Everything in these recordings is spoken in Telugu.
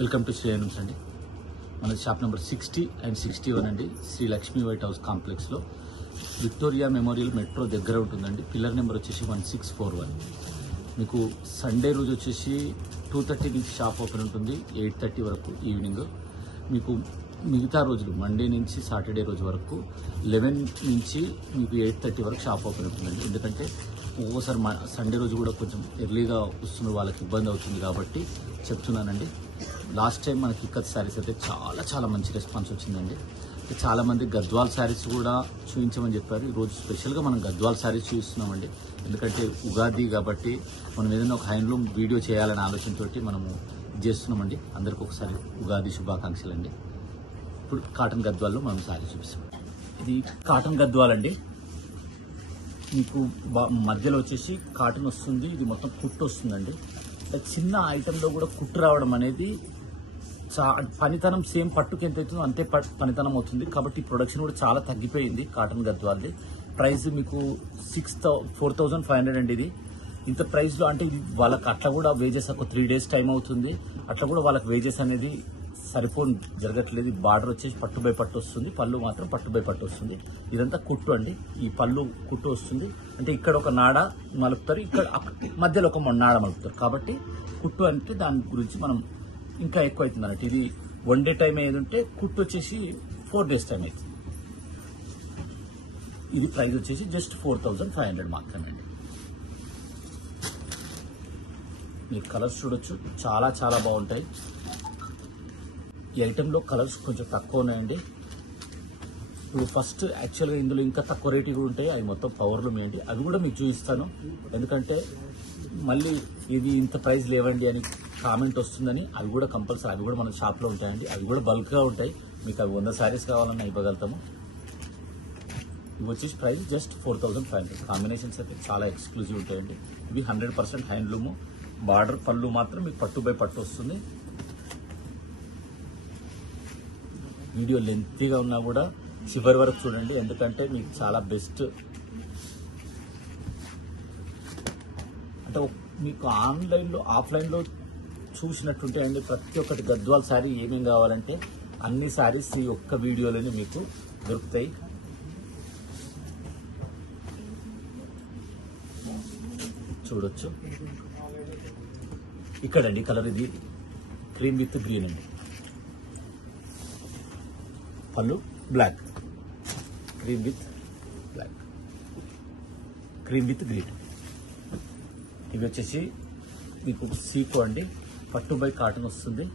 వెల్కమ్ టు శ్రీ ఐటమ్స్ అండి. మన షాప్ నెంబర్ 60 and 61 అండి. శ్రీ లక్ష్మీ వైట్ హౌస్ కాంప్లెక్స్లో విక్టోరియా మెమోరియల్ మెట్రో దగ్గర ఉంటుందండి. పిల్లర్ నెంబర్ వచ్చేసి 1641. మీకు సండే రోజు వచ్చేసి 2:30 నుంచి షాప్ ఓపెన్ ఉంటుంది, 8:30 వరకు ఈవినింగ్. మీకు మిగతా రోజులు మండే నుంచి సాటర్డే రోజు వరకు 11 నుంచి మీకు 8:30 వరకు షాప్ ఓపెన్ ఉంటుందండి. ఎందుకంటే ఒక్కోసారి సండే రోజు కూడా కొంచెం ఎర్లీగా వస్తున్న వాళ్ళకి ఇబ్బంది అవుతుంది కాబట్టి చెప్తున్నానండి. లాస్ట్ టైం మనకి ఇక్కత్ శారీస్ అయితే చాలా మంచి రెస్పాన్స్ వచ్చిందండి. చాలామంది గద్వాల్ శారీస్ కూడా చూపించమని చెప్పారు. ఈరోజు స్పెషల్గా మనం గద్వాల్ శారీస్ చూపిస్తున్నామండి. ఎందుకంటే ఉగాది కాబట్టి మనం ఏదైనా ఒక హ్యాండ్లూమ్ వీడియో చేయాలనే ఆలోచనతోటి మనము చేస్తున్నామండి. అందరికీ ఒకసారి ఉగాది శుభాకాంక్షలు అండి. ఇప్పుడు కాటన్ గద్వాల్లో మనం శారీ చూపిస్తాం. ఇది కాటన్ గద్వాల్ అండి. మీకు మధ్యలో వచ్చేసి కాటన్ వస్తుంది, ఇది మొత్తం కుట్టు వస్తుందండి. చిన్న ఐటెంలో కూడా కుట్టు రావడం అనేది పనితనం సేమ్ పట్టుకు ఎంత అవుతుందో అంతే పనితనం అవుతుంది. కాబట్టి ప్రొడక్షన్ కూడా చాలా తగ్గిపోయింది కాటన్ గద్వాల్ది. ప్రైస్ మీకు 4,500 అండి. ఇది ఇంత ప్రైస్లో అంటే ఇది వాళ్ళకి అట్లా కూడా వేజెస్ ఒక 3 days టైం అవుతుంది. అట్లా కూడా వాళ్ళకి వేజెస్ అనేది సరిపోని జరగట్లేదు. బార్డర్ వచ్చేసి పట్టు బై పట్టు వస్తుంది, పళ్ళు మాత్రం పట్టు బై పట్టు వస్తుంది. ఇదంతా కుట్టు అండి. ఈ పళ్ళు కుట్టు వస్తుంది అంటే ఇక్కడ ఒక నాడ మలుపుతారు, ఇక్కడ మధ్యలో ఒక నాడ మలుపుతారు. కాబట్టి కుట్టు అంటే దాని గురించి మనం ఇంకా ఎక్కువ అవుతుంది అన్నట్టు. ఇది 1 day టైం ఏది ఉంటే కుట్టు వచ్చేసి 4 days టైం అవుతుంది. ఇది ప్రైస్ వచ్చేసి జస్ట్ 4,500 మాత్రమే అండి. మీరు కలర్స్ చూడొచ్చు, చాలా బాగుంటాయి. ఈ ఐటెంలో కలర్స్ కొంచెం తక్కువ ఉన్నాయండి. ఇప్పుడు ఫస్ట్ యాక్చువల్గా ఇందులో ఇంకా తక్కువ రేటు కూడా ఉంటాయి. అవి మొత్తం పవర్లో మేండి, అవి కూడా మీకు చూపిస్తాను. ఎందుకంటే మళ్ళీ ఇది ఇంత ప్రైస్ లేవండి అని కామెంట్ వస్తుందని అవి కూడా కంపల్సరీ అవి కూడా మన షాప్లో ఉంటాయండి. అవి కూడా బల్క్గా ఉంటాయి. మీకు అవి 100 శారీస్ కావాలన్నా ఇవ్వగలుగుతాము. ఇవి వచ్చేసి ప్రైస్ జస్ట్ 4,500. కాంబినేషన్స్ అయితే చాలా ఎక్స్క్లూజివ్ ఉంటాయండి. ఇవి 100% హ్యాండ్లూము. బార్డర్ పళ్ళు మాత్రం మీకు పట్టు బై పట్టు వస్తుంది. వీడియో లెంతీగా ఉన్నా కూడా చివరి వరకు చూడండి, ఎందుకంటే మీకు చాలా బెస్ట్. అంటే మీకు ఆన్లైన్లో ఆఫ్లైన్లో చూసినట్టుంటే అండి ప్రతి ఒక్కటి గద్వాల్ శారీ ఏమేమి కావాలంటే అన్ని శారీస్ ఈ ఒక్క వీడియోలోనే మీకు దొరుకుతాయి. చూడొచ్చు ఇక్కడండి కలర్ ఇది క్రీమ్ విత్ గ్రీన్ అండి. పళ్ళు black, cream with black, cream with green. ఇవి వచ్చేసి మీకు సీకో అండి, పట్టు బై కాటన్ వస్తుంది.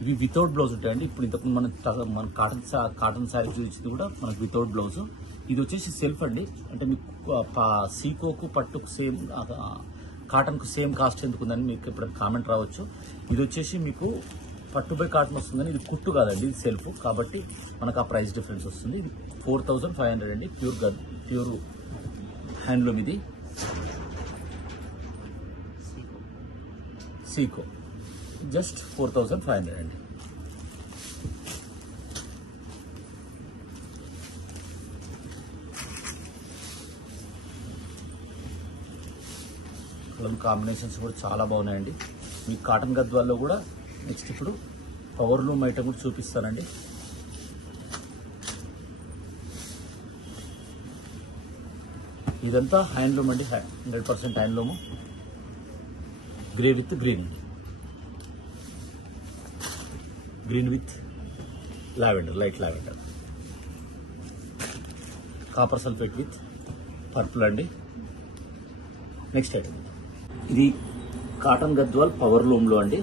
ఇవి వితౌట్ బ్లౌజ్ ఉంటాయండి. ఇప్పుడు ఇంతకు మన కాటన్ శారీ చూపించింది కూడా మనకు వితౌట్ బ్లౌజ్. ఇది వచ్చేసి సెల్ఫ్ అండి. అంటే మీకు సీకోకు పట్టుకు సేమ్ కాటన్కు సేమ్ కాస్ట్ ఎందుకుందని మీకు ఇప్పుడు కామెంట్ రావచ్చు. ఇది వచ్చేసి మీకు పట్టు బై కాటన్ వస్తుందని, ఇది కుట్టు కాదండి, ఇది సెల్ఫ్. కాబట్టి మనకు ఆ ప్రైస్ డిఫరెన్స్ వస్తుంది. ఇది 4,500 అండి. Pure handloom. ఇది సీకో జస్ట్ 4,500 అండి. కాంబినేషన్స్ కూడా చాలా బాగున్నాయండి. మీ కాటన్ గద్వాల్లో కూడా నెక్స్ట్ ఇప్పుడు పవర్ లూమ్ ఐటమ్ కూడా చూపిస్తానండి. ఇదంతా హ్యాండ్లూమ్ అండి, 100% హ్యాండ్లూము. గ్రే విత్ గ్రీన్ అండి, green with lavender, light lavender. Copper sulphate with purple అండి. నెక్స్ట్ ఐటమ్ ఇది కాటన్ గద్వాల్ పవర్ లూమ్లో అండి.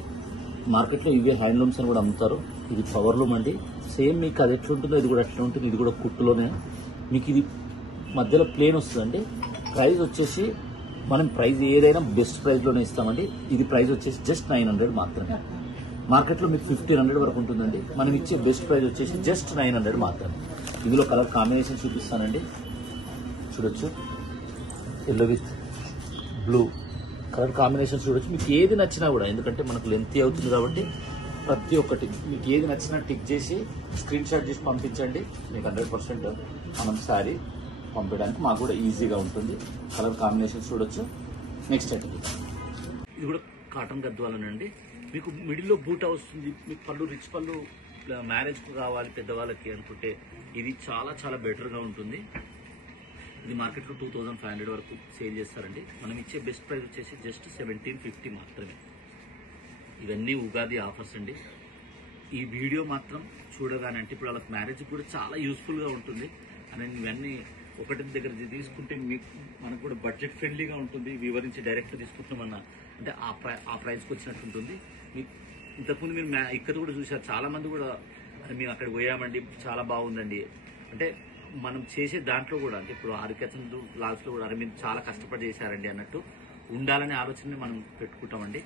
మార్కెట్లో ఇవే హ్యాండ్లూమ్స్ అని కూడా అమ్ముతారు. ఇది పవర్ లూమ్ అండి. సేమ్ మీకు అది ఎట్లుంటుందో ఇది కూడా ఎట్లా ఉంటుంది. ఇది కూడా కుట్టులోనే మీకు ఇది మధ్యలో ప్లేన్ వస్తుందండి. ప్రైస్ వచ్చేసి మనం ప్రైస్ ఏదైనా బెస్ట్ ప్రైస్లోనే ఇస్తామండి. ఇది ప్రైస్ వచ్చేసి జస్ట్ 900 మాత్రమే. మార్కెట్లో మీకు 1,500 వరకు ఉంటుందండి. మనం ఇచ్చే బెస్ట్ ప్రైస్ వచ్చేసి జస్ట్ 900 మాత్రమే. ఇందులో కలర్ కాంబినేషన్ చూపిస్తానండి. చూడొచ్చు, yellow with blue colour combination చూడొచ్చు. మీకు ఏది నచ్చినా కూడా, ఎందుకంటే మనకు లెంతీ అవుతుంది కాబట్టి ప్రతి ఒక్కటి మీకు ఏది నచ్చినా టిక్ చేసి స్క్రీన్ షాట్ చేసి పంపించండి. మీకు 100% మనం శారీ పంపించడానికి మాకు కూడా ఈజీగా ఉంటుంది. కలర్ కాంబినేషన్ చూడొచ్చు. నెక్స్ట్ ఐటమ్ ఇది కూడా కాటన్ గద్వాలనండి. మీకు మిడిల్లో బూటా వస్తుంది. మీకు పళ్ళు రిచ్ పళ్ళు మ్యారేజ్కు కావాలి పెద్దవాళ్ళకి అనుకుంటే ఇది చాలా చాలా బెటర్గా ఉంటుంది. ఇది మార్కెట్లో 2500 వరకు సేల్ చేస్తారండి. మనం ఇచ్చే బెస్ట్ ప్రైస్ వచ్చేసి జస్ట్ 1750 మాత్రమే. ఇవన్నీ ఉగాది ఆఫర్స్ అండి. ఈ వీడియో మాత్రం చూడగానే అంటే ఇప్పుడు వాళ్ళకి మ్యారేజ్ కూడా చాలా యూస్ఫుల్గా ఉంటుంది. అని ఇవన్నీ ఒకటి దగ్గర తీసుకుంటే మీకు మనకు కూడా బడ్జెట్ ఫ్రెండ్లీగా ఉంటుంది. వివరించి డైరెక్ట్ తీసుకుంటున్నామన్నా అంటే ఆ ప్రైస్కి వచ్చినట్టు ఉంటుంది. మీకు ఇంతకుముందు మీరు ఇక్కడ కూడా చూసారు, చాలామంది కూడా మేము అక్కడికి పోయామండి చాలా బాగుందండి అంటే మనం చేసే దాంట్లో కూడా అంటే ఇప్పుడు ఆరికచందు లాస్ట్లో కూడా మీరు చాలా కష్టపడి చేశారండి అన్నట్టు ఉండాలనే ఆలోచనని మనం పెట్టుకుంటామండి.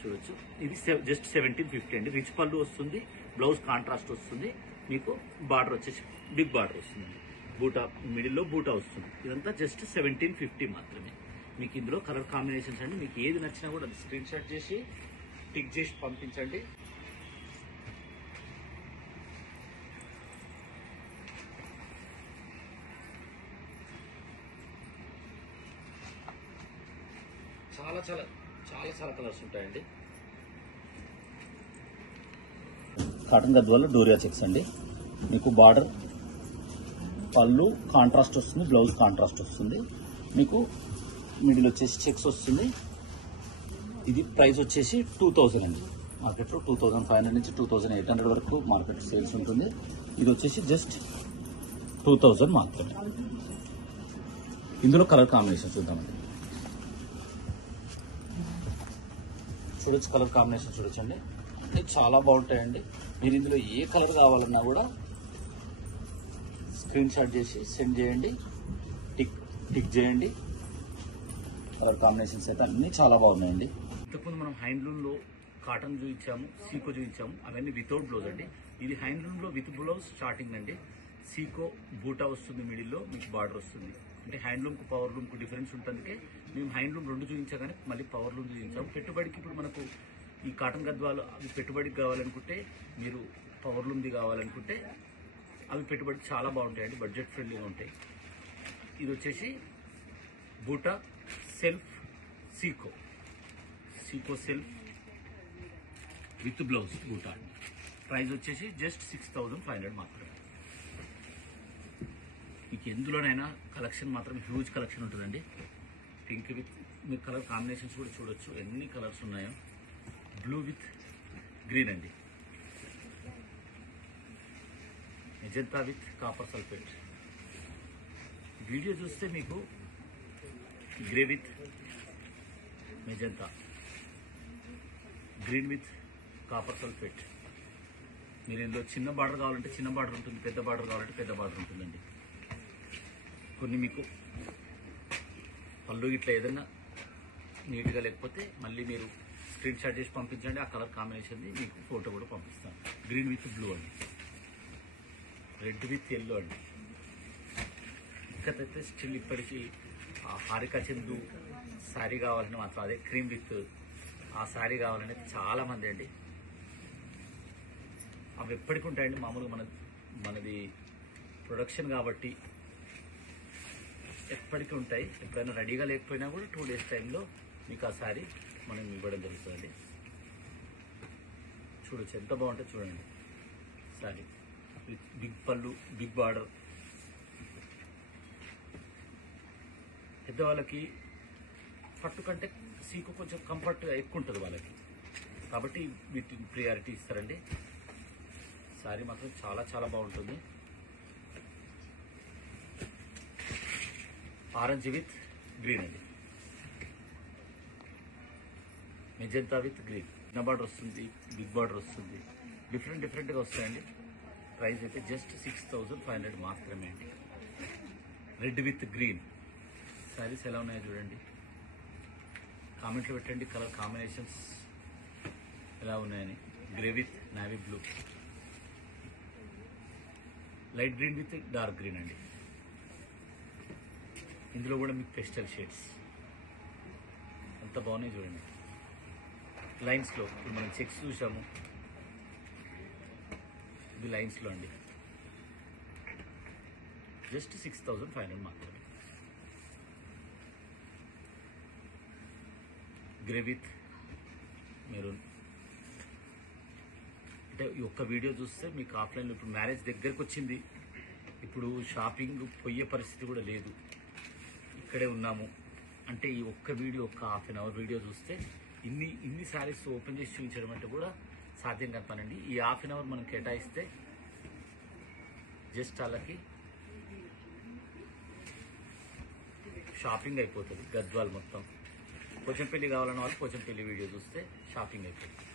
చూడొచ్చు, ఇది జస్ట్ 1750 అండి. రిచ్ పళ్ళు వస్తుంది, బ్లౌజ్ కాంట్రాస్ట్ వస్తుంది, మీకు బార్డర్ వచ్చేసి బిగ్ బార్డర్ వస్తుందండి. బూటా మిడిల్లో బూటా వస్తుంది. ఇదంతా జస్ట్ 1750 మాత్రమే. మీకు ఇందులో కలర్ కాంబినేషన్స్ అండి, మీకు ఏది నచ్చినా కూడా స్క్రీన్ షాట్ చేసి టిక్ చేసి పంపించండి. చాలా చాలా చాలా చాలా కలర్స్ ఉంటాయండి. కాటన్ గద్వాల డోరియా చెక్స్ అండి. మీకు బార్డర్ పళ్ళు కాంట్రాస్ట్ వస్తుంది, బ్లౌజ్ కాంట్రాస్ట్ వస్తుంది, మీకు మిడిల్ వచ్చేసి చెక్స్ వస్తుంది. ఇది ప్రైస్ వచ్చేసి 2000 అండి. మార్కెట్లో 2500 నుంచి 2800 వరకు మార్కెట్ సేల్స్ ఉంటుంది. ఇది వచ్చేసి జస్ట్ 2000 మాత్రమే. ఇందులో కలర్ కాంబినేషన్ చూద్దామండి. చూడొచ్చు, కలర్ కాంబినేషన్ చూడొచ్చండి, అన్నీ చాలా బాగుంటాయండి. మీరు ఇందులో ఏ కలర్ కావాలన్నా కూడా స్క్రీన్ షాట్ చేసి సెండ్ చేయండి, టిక్ చేయండి. కలర్ కాంబినేషన్స్ అయితే అన్నీ చాలా బాగున్నాయండి. ఇంతకుముందు మనం హ్యాండ్లూమ్లో కాటన్ చూపించాము, సీకో చూపించాము, అవన్నీ వితౌట్ బ్లౌజ్ అండి. ఇది హ్యాండ్లూమ్లో విత్ బ్లౌజ్ స్టార్టింగ్ అండి. సీకో బూటా వస్తుంది, మిడిల్లో మీకు బార్డర్ వస్తుంది. అంటే హ్యాండ్లూమ్కు పవర్ లూమ్కు డిఫరెన్స్ ఉంటుంది. మేము హ్యాండ్లూమ్ 2 చూపించగానే మళ్ళీ పవర్ లూమ్ చూపించాము. పెట్టుబడికి ఇప్పుడు మనకు ఈ కాటన్ గద్వాలు అవి పెట్టుబడికి కావాలనుకుంటే, మీరు పవర్ లూమ్ది కావాలనుకుంటే అవి పెట్టుబడికి చాలా బాగుంటాయండి, బడ్జెట్ ఫ్రెండ్లీగా ఉంటాయి. ఇది వచ్చేసి బూటా self Seeko self with blouse బూటా. ప్రైస్ వచ్చేసి జస్ట్ 6500 మాత్రమే. మీకు ఎందులోనైనా కలెక్షన్ మాత్రం హ్యూజ్ కలెక్షన్ ఉంటుందండి. పింక్ విత్ మీరు కలర్ కాంబినేషన్స్ కూడా చూడొచ్చు, ఎన్ని కలర్స్ ఉన్నాయో. బ్లూ విత్ గ్రీన్ అండి, magenta with copper sulphate. Video చూస్తే మీకు grey with magenta, green with copper sulphate. మీరు ఇందులో చిన్న బార్డర్ కావాలంటే చిన్న బార్డర్ ఉంటుంది, పెద్ద బార్డర్ కావాలంటే పెద్ద బార్డర్ ఉంటుందండి. కొన్ని మీకు పళ్ళు ఇట్లా ఏదైనా నీట్గా లేకపోతే మళ్ళీ మీరు స్క్రీన్ షాట్ చేసి పంపించండి. ఆ కలర్ కాంబినేషన్ది మీకు ఫోటో కూడా పంపిస్తాను. గ్రీన్ విత్ బ్లూ అండి, రెడ్ విత్ ఎల్లో అండి. ఇక్కడైతే స్టిల్ ఇప్పటికీ ఆ హారిక చందు శారీ కావాలని మాత్రం, అదే క్రీమ్ విత్ ఆ శారీ కావాలనేది చాలామంది అండి. అవి ఎప్పటికి ఉంటాయండి. మామూలుగా మనది ప్రొడక్షన్ కాబట్టి ఎప్పటికీ ఉంటాయి. ఎప్పుడైనా రెడీగా లేకపోయినా కూడా 2 days టైంలో మీకు ఆ శారీ మనం ఇవ్వడం జరుగుతుంది. చూడొచ్చు ఎంత బాగుంటుంది చూడండి. శారీ విత్ బిగ్ పళ్ళు, బిగ్ బార్డర్. పెద్దవాళ్ళకి పట్టు కంటే సీకు కొంచెం కంఫర్ట్గా ఎక్కువ ఉంటుంది వాళ్ళకి, కాబట్టి వీటిని ప్రియారిటీ ఇస్తారండి. శారీ మాత్రం చాలా చాలా బాగుంటుంది. ఆరెంజ్ విత్ గ్రీన్ అండి, మెజెంతా విత్ గ్రీన్. చిన్న బార్డర్ వస్తుంది, బిగ్ బార్డర్ వస్తుంది, డిఫరెంట్గా వస్తాయండి. ప్రైస్ అయితే జస్ట్ 6500 మాత్రమే అండి. రెడ్ విత్ గ్రీన్ శారీస్ ఎలా ఉన్నాయో చూడండి, కామెంట్లో పెట్టండి. కలర్ కాంబినేషన్స్ ఎలా ఉన్నాయని. Grey with navy blue, light green with dark green అండి. ఇందులో కూడా మీకు పెస్టల్ షేడ్స్ ఎంత బాగున్నాయి చూడండి. లైన్స్లో ఇప్పుడు మనం చెక్స్ చూసాము, ఇది లైన్స్లో అండి. జస్ట్ 6500 మాత్రమే. గ్రే విత్ మీరు అంటే ఈ ఒక్క వీడియో చూస్తే మీకు ఆఫ్లైన్లో ఇప్పుడు మ్యారేజ్ దగ్గరకు వచ్చింది, ఇప్పుడు షాపింగ్ పోయే పరిస్థితి కూడా లేదు, ఇక్కడే ఉన్నాము అంటే ఈ ఒక్క వీడియో, ఒక్క హాఫ్ అన్ అవర్ వీడియో చూస్తే ఇన్ని శారీస్ ఓపెన్ చేసి చూపించడం అంటే కూడా సాధ్యం కనపనండి. ఈ హాఫ్ అన్ అవర్ మనం కేటాయిస్తే జస్ట్ వాళ్ళకి షాపింగ్ అయిపోతుంది. గద్వాల్ మొత్తం పోచంపల్లి కావాలన్న వాళ్ళు పోచంపల్లి వీడియో చూస్తే షాపింగ్ అయిపోతుంది.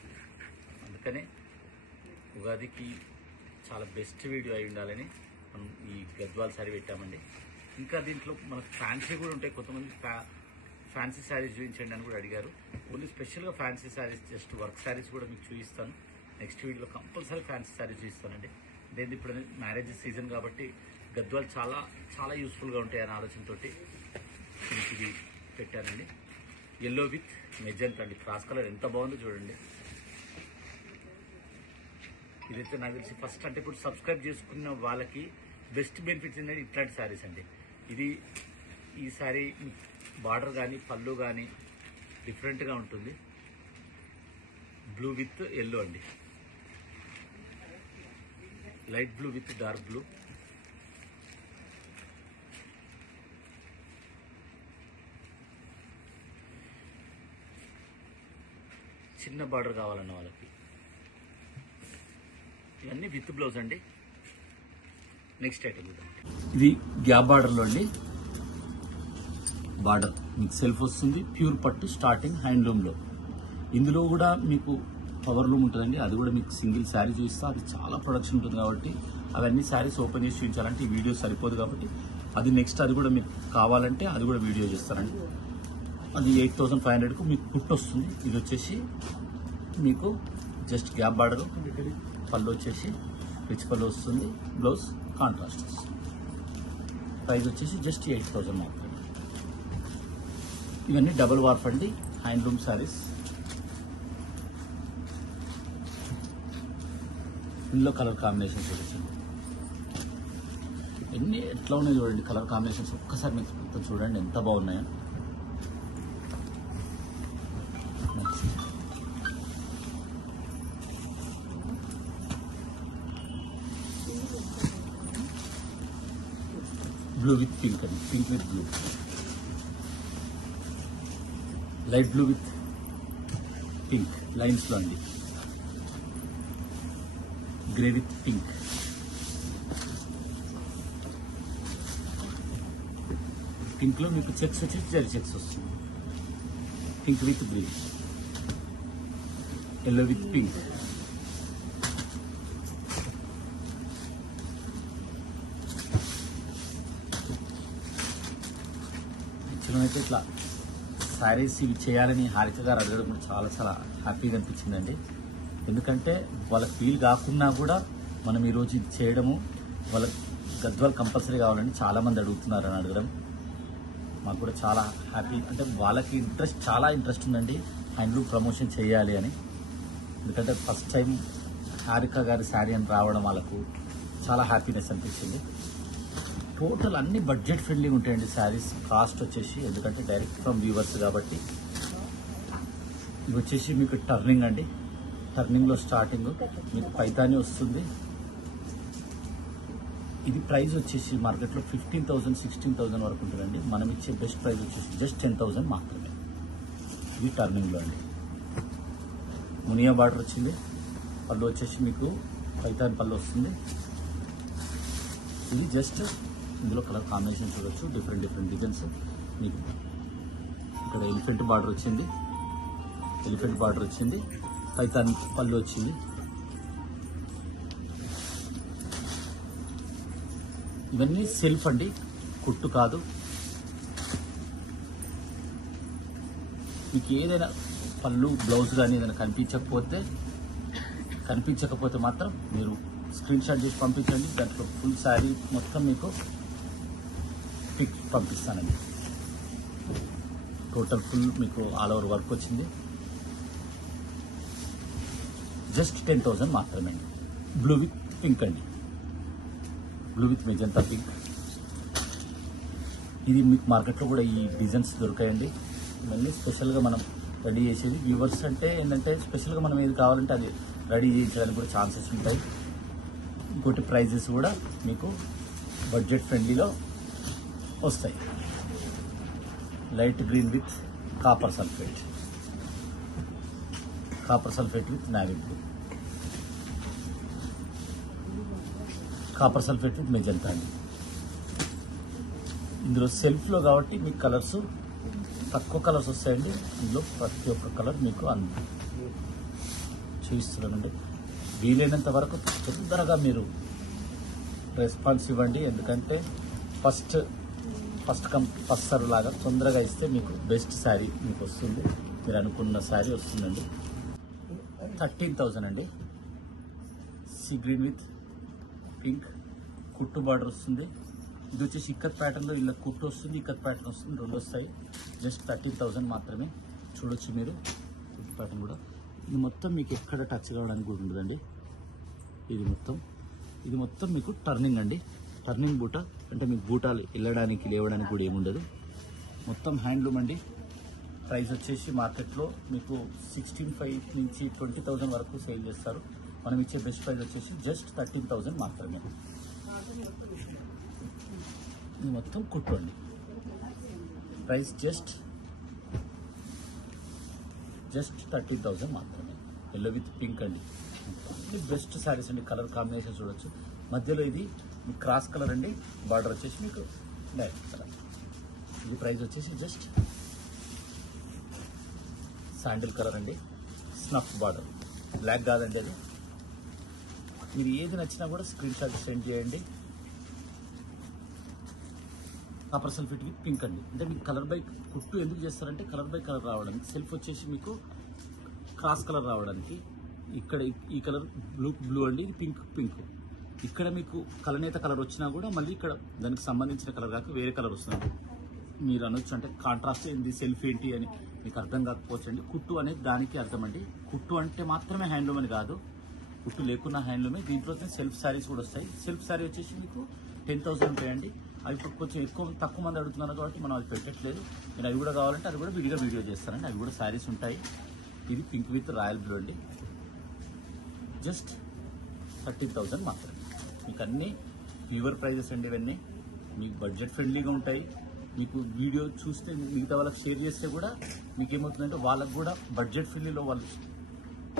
అందుకనే ఉగాదికి చాలా బెస్ట్ వీడియో అయి ఉండాలని మనం ఈ గద్వాల్ శారీ పెట్టామండి. ఇంకా దీంట్లో మనకు ఫ్యాన్సీ కూడా ఉంటాయి. కొంతమంది ఫ్యాన్సీ శారీస్ చూపించండి అని కూడా అడిగారు. ఓన్లీ స్పెషల్గా fancy saris, just work saris కూడా మీకు చూపిస్తాను. నెక్స్ట్ వీడియోలో కంపల్సరీ ఫ్యాన్సీ శారీస్ చూపిస్తానండి. నేను ఇప్పుడు మ్యారేజ్ సీజన్ కాబట్టి గద్వాల్ చాలా చాలా యూస్ఫుల్గా ఉంటాయి అనే ఆలోచనతో ఇది పెట్టానండి. ఎల్లో విత్ మెజెంటా అండి, క్రాస్ కలర్ ఎంత బాగుందో చూడండి. ఇదైతే నాకు తెలిసి ఫస్ట్ అంటే ఇప్పుడు సబ్స్క్రైబ్ చేసుకున్న వాళ్ళకి బెస్ట్ బెనిఫిట్స్ అనేది ఇట్లాంటి శారీస్ అండి. ఈ శారీ బార్డర్ కానీ పళ్ళు కానీ డిఫరెంట్గా ఉంటుంది. బ్లూ విత్ ఎల్లో అండి, light blue with dark blue. చిన్న బార్డర్ కావాలన్న వాళ్ళకి ఇవన్నీ విత్ బ్లౌజ్ అండి. నెక్స్ట్ ఐటమ్ ఇది గ్యాప్ బార్డర్లో అండి. బార్డర్ మీకు సెల్ఫ్ వస్తుంది, ప్యూర్ పట్టు స్టార్టింగ్ హ్యాండ్లూమ్లో. ఇందులో కూడా మీకు పవర్ లూమ్ ఉంటుందండి, అది కూడా మీకు సింగిల్ శారీ చూపిస్తా. అది చాలా ప్రొడక్షన్ ఉంటుంది కాబట్టి అవన్నీ శారీస్ ఓపెన్ చేసి చూపించాలంటే ఈ వీడియో సరిపోదు కాబట్టి అది నెక్స్ట్ అది కూడా మీకు కావాలంటే అది కూడా వీడియో చేస్తానండి. అది 8500కు మీకు కుట్టు వస్తుంది. ఇది వచ్చేసి మీకు జస్ట్ గ్యాప్ బార్డర్, పళ్ళు వచ్చేసి రిచ్ పళ్ళు వస్తుంది, బ్లౌజ్ కాంట్రాస్ట్ వస్తుంది. ప్రైస్ వచ్చేసి జస్ట్ 8000 మాత్రమే. ఇవన్నీ డబుల్ వార్ఫ్ అండి, హ్యాండ్లూమ్ శారీస్. ఇందులో కలర్ కాంబినేషన్స్ వచ్చింది. ఎన్ని ఎట్లా ఉన్నాయి చూడండి కలర్ కాంబినేషన్స్. ఒక్కసారి మీకు మొత్తం చూడండి ఎంత బాగున్నాయో. బ్లూ విత్ పింక్ అండి, pink with blue, light blue with pink లైన్స్లో అండి, గ్రే విత్ పింక్, పింక్లో మీకు చెక్స్ వచ్చి జరీ చెక్స్ వస్తుంది, pink with green, yellow with pink, అయితే ఇట్లా శారీస్ ఇవి చేయాలని హారిక గారు అడగడం కూడా చాలా చాలా హ్యాపీగా అనిపించిందండి. ఎందుకంటే వాళ్ళకి ఫీల్ కాకుండా కూడా మనం ఈరోజు ఇది చేయడము, వాళ్ళకి గద్వాల్ కంపల్సరీ కావాలని చాలామంది అడుగుతున్నారు అని అడగడం మాకు కూడా చాలా హ్యాపీ. అంటే వాళ్ళకి చాలా ఇంట్రెస్ట్ ఉందండి హ్యాండ్లూమ్ ప్రమోషన్ చేయాలి అని. ఎందుకంటే ఫస్ట్ టైం హారిక గారి శారీ అని రావడం వాళ్ళకు చాలా హ్యాపీనెస్ అనిపించింది. టోటల్ అన్ని బడ్జెట్ ఫ్రెండ్లీగా ఉంటాయండి శారీస్. కాస్ట్ వచ్చేసి ఎందుకంటే డైరెక్ట్ ఫ్రమ్ వ్యూవర్స్ కాబట్టి. ఇవి వచ్చేసి మీకు టర్నింగ్ అండి, టర్నింగ్లో స్టార్టింగ్ మీకు పైతాని వస్తుంది. ఇది ప్రైస్ వచ్చేసి మార్కెట్లో 15,000 16,000 వరకు ఉంటుందండి. మనం ఇచ్చే బెస్ట్ ప్రైస్ వచ్చేసి జస్ట్ 10,000 మాత్రమే. ఇది టర్నింగ్లో అండి. మునియా బార్డర్ వచ్చింది, పళ్ళు వచ్చేసి మీకు పైతాని పళ్ళు వస్తుంది. ఇది జస్ట్ ఇందులో కలర్ కాంబినేషన్ చూడొచ్చు, డిఫరెంట్ డిజైన్స్. మీకు ఇక్కడ ఎలిఫెంట్ బార్డర్ వచ్చింది, పైతాని పళ్ళు వచ్చింది. ఇవన్నీ సెల్ఫ్ అండి, కుట్టు కాదు. మీకు ఏదైనా పళ్ళు బ్లౌజ్ కానీ ఏదైనా కనిపించకపోతే మాత్రం మీరు స్క్రీన్ షాట్ చేసి పంపించండి. దాంట్లో ఫుల్ శారీ మొత్తం మీకు పిక్ పంపిస్తానండి. టోటల్ ఫుల్ మీకు ఆల్ ఓవర్ వర్క్ వచ్చింది. జస్ట్ 10,000 మాత్రమే. బ్లూ విత్ పింక్ అండి, బ్లూ విత్ మెజంతా పింక్. ఇది మీకు మార్కెట్లో కూడా ఈ డిజైన్స్ దొరికాయండి. ఇవన్నీ స్పెషల్గా మనం రెడీ చేసేది. వ్యూవర్స్ అంటే ఏంటంటే స్పెషల్గా మనం ఏది కావాలంటే అది రెడీ చేయించడానికి కూడా ఛాన్సెస్ ఉంటాయి. ఇంకోటి ప్రైజెస్ కూడా మీకు బడ్జెట్ ఫ్రెండ్లీలో వస్తాయి. Light green with copper sulphate with navy blue, copper sulphate with magenta అండి. ఇందులో సెల్ఫ్లో కాబట్టి మీకు కలర్స్ తక్కువ కలర్స్ వస్తాయండి. ఇందులో ప్రతి ఒక్క కలర్ మీకు చూపిస్తున్నానండి. వీలైనంత వరకు తొందరగా మీరు రెస్పాన్స్ ఇవ్వండి, ఎందుకంటే ఫస్ట్ సర్వ్ లాగా తొందరగా ఇస్తే మీకు బెస్ట్ శారీ మీకు వస్తుంది. మీరు అనుకున్న శారీ వస్తుందండి. 13,000 అండి. సీ గ్రీన్ విత్ పింక్ కుట్టు బార్డర్ వస్తుంది. ఇది వచ్చేసి ఇక్కత్ ప్యాటర్న్లో ఇలా కుట్టు వస్తుంది, ఇక్కత్ ప్యాటర్న్ వస్తుంది, రెండు వస్తాయి. జస్ట్ 13,000 మాత్రమే. చూడొచ్చు మీరు కుట్టు ప్యాటర్న్ కూడా. ఇది మొత్తం మీకు ఎక్కడ టచ్ కావడానికి కూడా ఉండదండి. ఇది మొత్తం మీకు టర్నింగ్ అండి. టర్నింగ్ బూట అంటే మీకు బూటాలు వెళ్ళడానికి లేవడానికి కూడా ఏముండదు. మొత్తం హ్యాండ్లూమ్ అండి. ప్రైస్ వచ్చేసి మార్కెట్లో మీకు 16,500 నుంచి 20,000 వరకు సేల్ చేస్తారు. మనం ఇచ్చే బెస్ట్ ప్రైస్ వచ్చేసి జస్ట్ 13,000 మాత్రమే. ఇది మొత్తం కుట్టు అండి. ప్రైస్ జస్ట్ 13,000 మాత్రమే. ఎల్లో విత్ పింక్ అండి. బెస్ట్ శారీస్ అండి. కలర్ కాంబినేషన్ చూడొచ్చు. మధ్యలో ఇది మీ క్రాస్ కలర్ అండి. బార్డర్ వచ్చేసి మీకు డైరెక్ట్ కలర్. ఇది ప్రైస్ వచ్చేసి జస్ట్ శాండిల్ కలర్ అండి. స్నఫ్ బార్డర్, బ్లాక్ కాదండి అది. మీరు ఏది నచ్చినా కూడా స్క్రీన్ షాట్ సెండ్ చేయండి. కాపర్ సల్ఫేట్ విత్ పింక్ అండి. అంటే మీకు కలర్ బై కుట్టు ఎందుకు చేస్తారంటే కలర్ బై కలర్ రావడానికి. సెల్ఫ్ వచ్చేసి మీకు క్రాస్ కలర్ రావడానికి. ఇక్కడ ఈ కలర్ బ్లూ అండి, ఇది పింక్. ఇక్కడ మీకు కలనేత కలర్ వచ్చినా కూడా మళ్ళీ ఇక్కడ దానికి సంబంధించిన కలర్ కాక వేరే కలర్ వస్తుంది. మీరు అనొచ్చు అంటే కాంట్రాస్ట్ ఏంటి, సెల్ఫ్ ఏంటి అని మీకు అర్థం కాకపోవచ్చు అండి. కుట్టు అనేది దానికి అర్థం అండి. కుట్టు అంటే మాత్రమే హ్యాండ్లూమ్ అని కాదు, కుట్టు లేకున్న హ్యాండ్లూమే. దీంట్లో సెల్ఫ్ శారీస్ కూడా వస్తాయి. సెల్ఫ్ శారీ వచ్చేసి మీకు 10,000 ఉంటాయండి. అవి ఇప్పుడు కొంచెం తక్కువ మంది అడుగుతున్నారు కాబట్టి మనం అవి పెట్టట్లేదు. నేను అవి కూడా కావాలంటే అది కూడా వీడియో చేస్తానండి. అవి కూడా శారీస్ ఉంటాయి. ఇది పింక్ విత్ రాయల్ బ్లూ అండి. జస్ట్ 13,000 మాత్రమే. మీకు అన్నీ ప్యూర్ ప్రైజెస్ అండి. ఇవన్నీ మీకు బడ్జెట్ ఫ్రెండ్లీగా ఉంటాయి. మీకు వీడియో చూస్తే మిగతా వాళ్ళకి షేర్ చేస్తే కూడా మీకు ఏమవుతుందంటే వాళ్ళకు కూడా బడ్జెట్ ఫ్రెండ్లీలో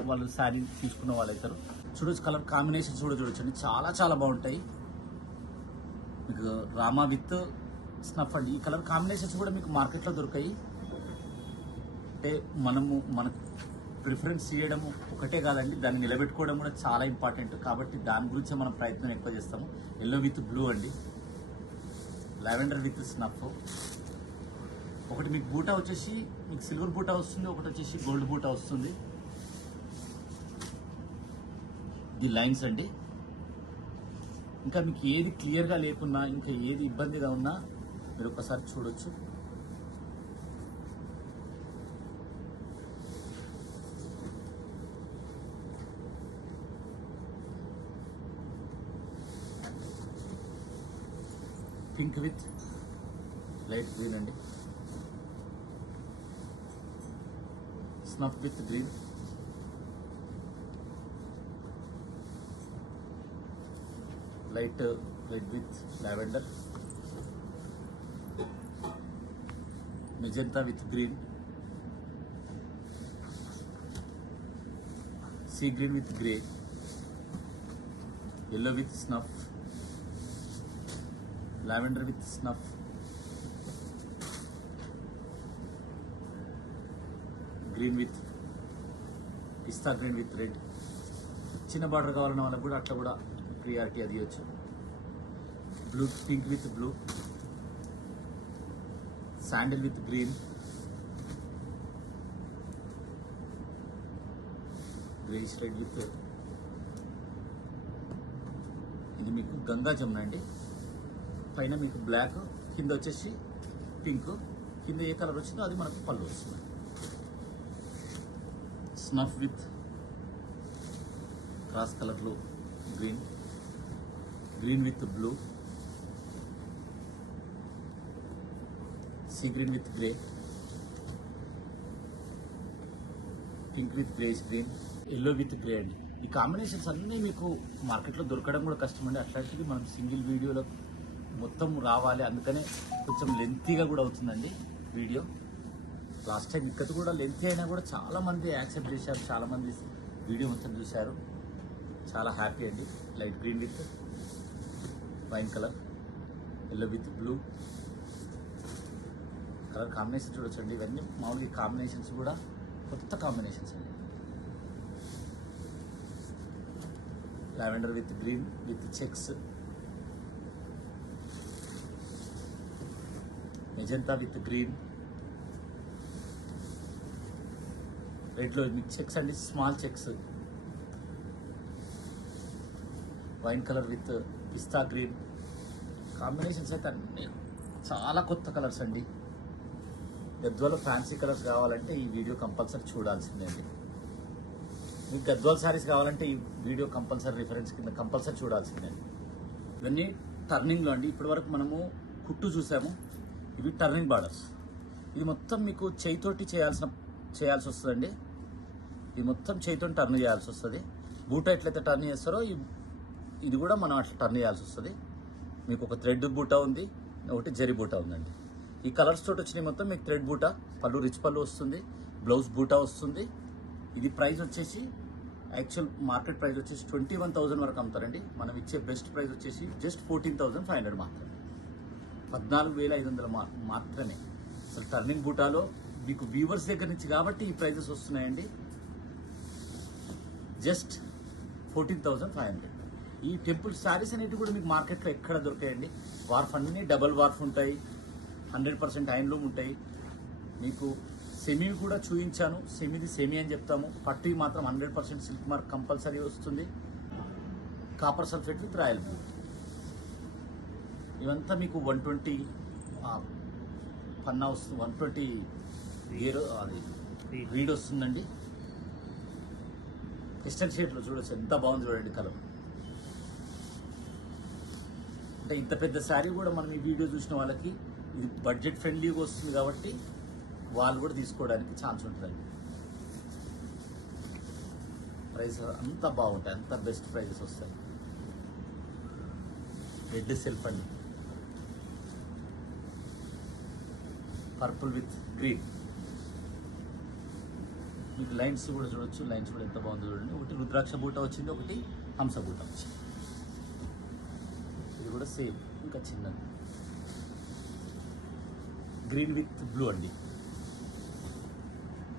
వాళ్ళు శారీ తీసుకున్న వాళ్ళు అవుతారు. చూడొచ్చు కలర్ కాంబినేషన్స్ కూడా చూడొచ్చండి. చాలా బాగుంటాయి. మీకు రామా విత్ స్నఫ్ అండి. ఈ కలర్ కాంబినేషన్స్ కూడా మీకు మార్కెట్లో దొరికాయి. అంటే మన ప్రిఫరెన్స్ చేయడము ఒకటే కాదండి, దాన్ని నిలబెట్టుకోవడం కూడా చాలా ఇంపార్టెంట్. కాబట్టి దాని గురించి మనం ప్రయత్నం ఎక్కువ చేస్తాము. ఎల్లో విత్ బ్లూ అండి. Lavender with snuff. ఒకటి మీకు బూటా వచ్చేసి మీకు సిల్వర్ బూటా వస్తుంది, ఒకటి వచ్చేసి గోల్డ్ బూటా వస్తుంది. ది లైన్స్ అండి. ఇంకా మీకు ఏది క్లియర్గా లేకున్నా, ఇంకా ఏది ఇబ్బందిగా ఉన్నా మీరు ఒకసారి చూడొచ్చు. పింక్ విత్ లైట్ గ్రీన్ అండి. Snuff with green. Light red with lavender. Magenta with green. Sea green with grey. yellow with snuff, lavender with snuff, green with pista green with red. చిన్న బార్డర్ కావాలన్న వాళ్ళకి కూడా అట్లా కూడా ప్రియారిటీ అది ఇవ్వచ్చు. Blue pink with blue, sandal with green, greyish red with, ఇది మీకు గంగా జమున అండి. పైన మీకు బ్లాక్, కింద వచ్చేసి పింక్, కింద ఏ కలర్ వచ్చిందో అది మనకు పళ్ళు వస్తుంది. స్నఫ్ విత్ క్రాస్ కలర్లో green, green with blue, sea green with grey, pink with greyish green, yellow with grey అండి. ఈ కాంబినేషన్స్ అన్నీ మీకు మార్కెట్లో దొరకడం కూడా కష్టం అండి. అట్లాంటివి మనం సింగిల్ వీడియోలో మొత్తం రావాలి, అందుకనే కొంచెం లెంతీగా కూడా అవుతుందండి వీడియో. లాస్ట్ టైం ఇక్కడ కూడా లెంతీ అయినా కూడా చాలా మంది యాక్సెప్ట్ చేశారు, చాలా మంది వీడియో మొత్తం చూశారు. చాలా హ్యాపీ అండి. Light green with wine colour, yellow with blue colour combination చూడొచ్చండి. ఇవన్నీ మామూలుగా ఈ కాంబినేషన్స్ కూడా కొత్త కాంబినేషన్స్ అండి. Lavender with green with checks, magenta with green, రెడ్లో మీకు చెక్స్ అండి, small checks, wine colour with pista green. Combinations అయితే అన్నీ చాలా కొత్త కలర్స్ అండి. గద్వాల ఫ్యాన్సీ కలర్స్ కావాలంటే ఈ వీడియో కంపల్సరీ చూడాల్సిందే అండి. మీకు గద్వాల శారీస్ కావాలంటే ఈ వీడియో కంపల్సరీ రిఫరెన్స్ కింద కంపల్సరీ చూడాల్సిందే అండి. ఇవన్నీ టర్నింగ్లో అండి. ఇప్పటి వరకు మనము కుట్టు చూసాము, ఇవి టర్నింగ్ బార్డర్స్. ఇది మొత్తం మీకు చేయితోటి చేయాల్సి వస్తుందండి. ఇది మొత్తం చేయితో టర్న్ చేయాల్సి వస్తుంది. బూటా ఎట్లయితే టర్న్ చేస్తారో ఇది కూడా మనం అట్లా టర్న్ చేయాల్సి వస్తుంది. మీకు ఒక థ్రెడ్ బూటా ఉంది, ఒకటి జరీ బూటా ఉందండి. ఈ కలర్స్ తోటి వచ్చినాయి మొత్తం. మీకు థ్రెడ్ బూటా, పళ్ళు రిచ్ పళ్ళు వస్తుంది, బ్లౌజ్ బూటా వస్తుంది. ఇది ప్రైస్ వచ్చేసి యాక్చువల్ మార్కెట్ ప్రైస్ వచ్చేసి 21,000 వరకు అమ్ముతారండి. మనం ఇచ్చే బెస్ట్ ప్రైస్ వచ్చేసి జస్ట్ 14,500 మాత్రమే, 14,500 మాత్రమే. అసలు టర్నింగ్ బూటాలో మీకు వీవర్స్ దగ్గర నుంచి కాబట్టి ఈ ప్రైజెస్ వస్తున్నాయండి. జస్ట్ 14,500. ఈ టెంపుల్ శారీస్ అనేవి కూడా మీకు మార్కెట్లో ఎక్కడ దొరికాయండి. వార్ఫ్ అన్నీ డబల్ వార్ఫ్ ఉంటాయి, 100% హ్యాండ్లూమ్ ఉంటాయి. మీకు సెమీ కూడా చూపించాను, సెమీది సెమీ అని చెప్తాము. పట్టు మాత్రం 100% సిల్క్ మార్క్ కంపల్సరీ వస్తుంది. Copper sulphate with royal blue. ఇవంతా మీకు 120 పన్నా వస్తుంది, 120 అది రీడ్ వస్తుందండి. క్రిస్టల్ షేడ్లో చూడొచ్చు ఎంత బాగుంది చూడండి కలర్. అంటే ఇంత పెద్ద శారీ కూడా మనం ఈ వీడియో చూసిన వాళ్ళకి ఇది బడ్జెట్ ఫ్రెండ్లీగా వస్తుంది కాబట్టి వాళ్ళు కూడా తీసుకోవడానికి ఛాన్స్ ఉంటుందండి. ప్రైస్ అంతా బాగుంటాయి, అంత బెస్ట్ ప్రైజెస్ వస్తాయి. రెడ్ సెల్ఫ్ అండి, పర్పుల్ విత్ గ్రీన్. మీకు లైన్స్ కూడా చూడొచ్చు, లైన్స్ కూడా ఎంత బాగుందో చూడండి. ఒకటి రుద్రాక్ష బూట వచ్చింది, ఒకటి హంస బూట వచ్చింది. ఇది కూడా సేమ్, ఇంకా చిన్నది. గ్రీన్ విత్ బ్లూ అండి.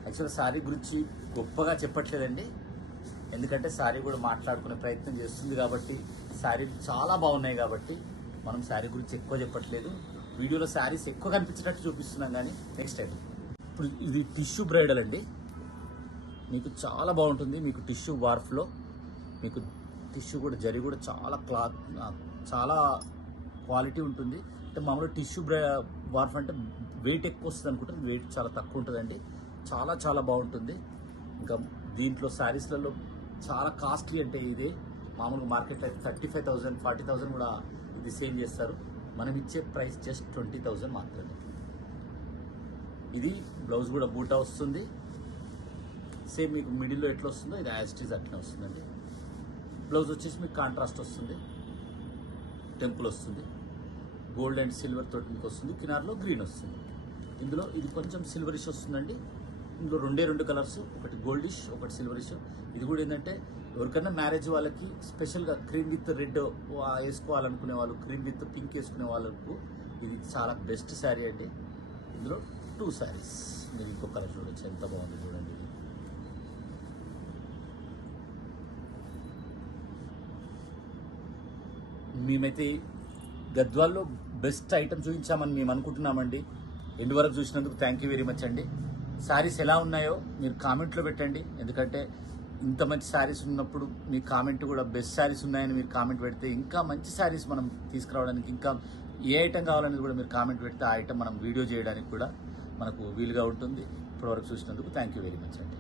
యాక్చువల్గా శారీ గురించి గొప్పగా చెప్పట్లేదండి, ఎందుకంటే శారీ కూడా మాట్లాడుకునే ప్రయత్నం చేస్తుంది కాబట్టి, శారీలు చాలా బాగున్నాయి కాబట్టి మనం శారీ గురించి ఎక్కువ చెప్పట్లేదు. వీడియోలో శారీస్ ఎక్కువ కనిపించేటట్టు చూపిస్తున్నాం కానీ నెక్స్ట్ టైం. ఇప్పుడు ఇది టిష్యూ బ్రైడల్ అండి. మీకు చాలా బాగుంటుంది. మీకు టిష్యూ వార్ఫ్లో మీకు టిష్యూ కూడా జరీ కూడా చాలా చాలా క్వాలిటీ ఉంటుంది. అంటే మామూలుగా టిష్యూ వార్ఫ్ అంటే వెయిట్ ఎక్కువ వస్తుంది అనుకుంటారు, వెయిట్ చాలా తక్కువ ఉంటుందండి. చాలా చాలా బాగుంటుంది. ఇంకా దీంట్లో శారీస్లలో చాలా కాస్ట్లీ అంటే ఇది మామూలుగా మార్కెట్లో అయితే 35,000 40,000 కూడా ఇది సేల్ చేస్తారు. మనం ఇచ్చే ప్రైస్ జస్ట్ 20,000 మాత్రమే. ఇది బ్లౌజ్ కూడా బూటా వస్తుంది. సేమ్ మీకు మిడిల్లో ఎట్లా వస్తుందో ఇది యాస్టీజ్ అట్లనే వస్తుందండి. బ్లౌజ్ వచ్చేసి మీకు కాంట్రాస్ట్ వస్తుంది, టెంపుల్ వస్తుంది, గోల్డ్ అండ్ సిల్వర్ తోటి మీకు వస్తుంది. కినార్లో గ్రీన్ వస్తుంది. ఇందులో ఇది కొంచెం సిల్వరిష్ వస్తుందండి. ఇందులో రెండు కలర్స్, ఒకటి గోల్డిష్, ఒకటి సిల్వరిష్. ఇది కూడా ఏంటంటే ఎవరికైనా మ్యారేజ్ వాళ్ళకి స్పెషల్గా క్రీమ్ విత్ రెడ్ వేసుకోవాలనుకునే వాళ్ళు, క్రీమ్ విత్ పింక్ వేసుకునే వాళ్ళకు ఇది చాలా బెస్ట్ శారీ అండి. ఇందులో 2 శారీస్. మీరు ఇంకో కలర్ చూడొచ్చు, ఎంత బాగుంది చూడండి. మేమైతే గద్వాల్లో బెస్ట్ ఐటమ్ చూపించామని మేము అనుకుంటున్నామండి. ఎండ్ వరకు చూసినందుకు థ్యాంక్ యూ వెరీ మచ్ అండి. శారీస్ ఎలా ఉన్నాయో మీరు కామెంట్లో పెట్టండి, ఎందుకంటే ఇంత మంచి శారీస్ ఉన్నప్పుడు మీ కామెంట్ కూడా బెస్ట్ శారీస్ ఉన్నాయని మీరు కామెంట్ పెడితే ఇంకా మంచి శారీస్ మనం తీసుకురావడానికి, ఇంకా ఏ ఐటమ్ కావాలనేది కూడా మీరు కామెంట్ పెడితే ఆ ఐటమ్ మనం వీడియో చేయడానికి కూడా మనకు వీలుగా ఉంటుంది. ఇప్పటివరకు చూసినందుకు థ్యాంక్ యూ వెరీ మచ్ అండి.